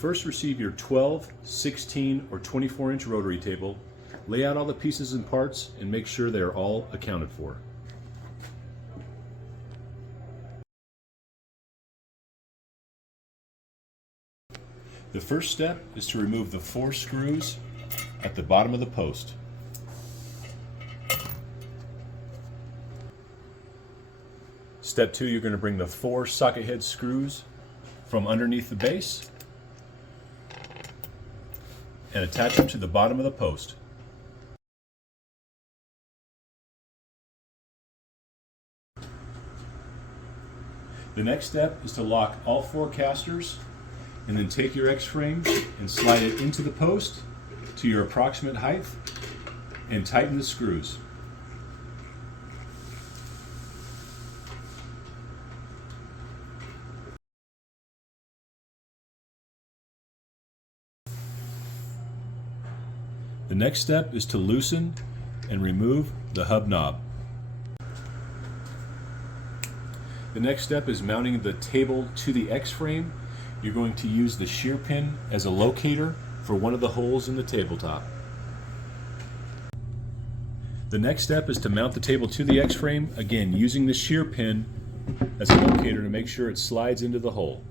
first receive your 12, 16, or 24-inch rotary table, lay out all the pieces and parts and make sure they are all accounted for. The first step is to remove the 4 screws at the bottom of the post. Step 2, you're going to bring the 4 socket head screws from underneath the base and attach them to the bottom of the post. The next step is to lock all 4 casters and then take your X-frame and slide it into the post to your approximate height and tighten the screws. The next step is to loosen and remove the hub knob. The next step is mounting the table to the X-frame. You're going to use the shear pin as a locator for one of the holes in the tabletop. The next step is to mount the table to the X-frame, again using the shear pin as a locator to make sure it slides into the hole.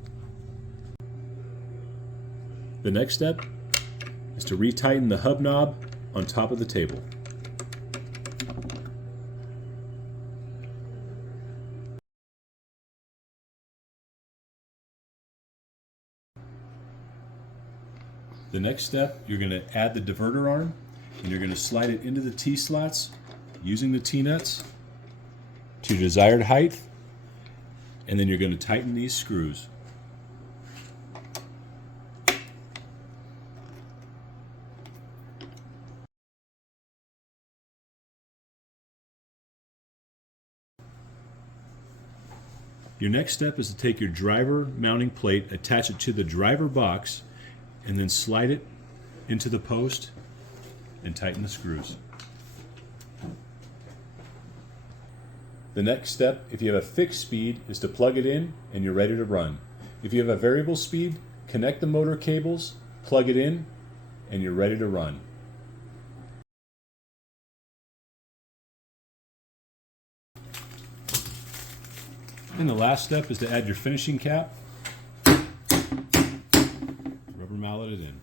The next step is to retighten the hub knob on top of the table. The next step, you're going to add the diverter arm and you're going to slide it into the T-slots using the T-nuts to your desired height, and then you're going to tighten these screws. Your next step is to take your driver mounting plate, attach it to the driver box, and then slide it into the post and tighten the screws. The next step, if you have a fixed speed, is to plug it in and you're ready to run. If you have a variable speed, connect the motor cables, plug it in, and you're ready to run. And the last step is to add your finishing cap, rubber mallet it in.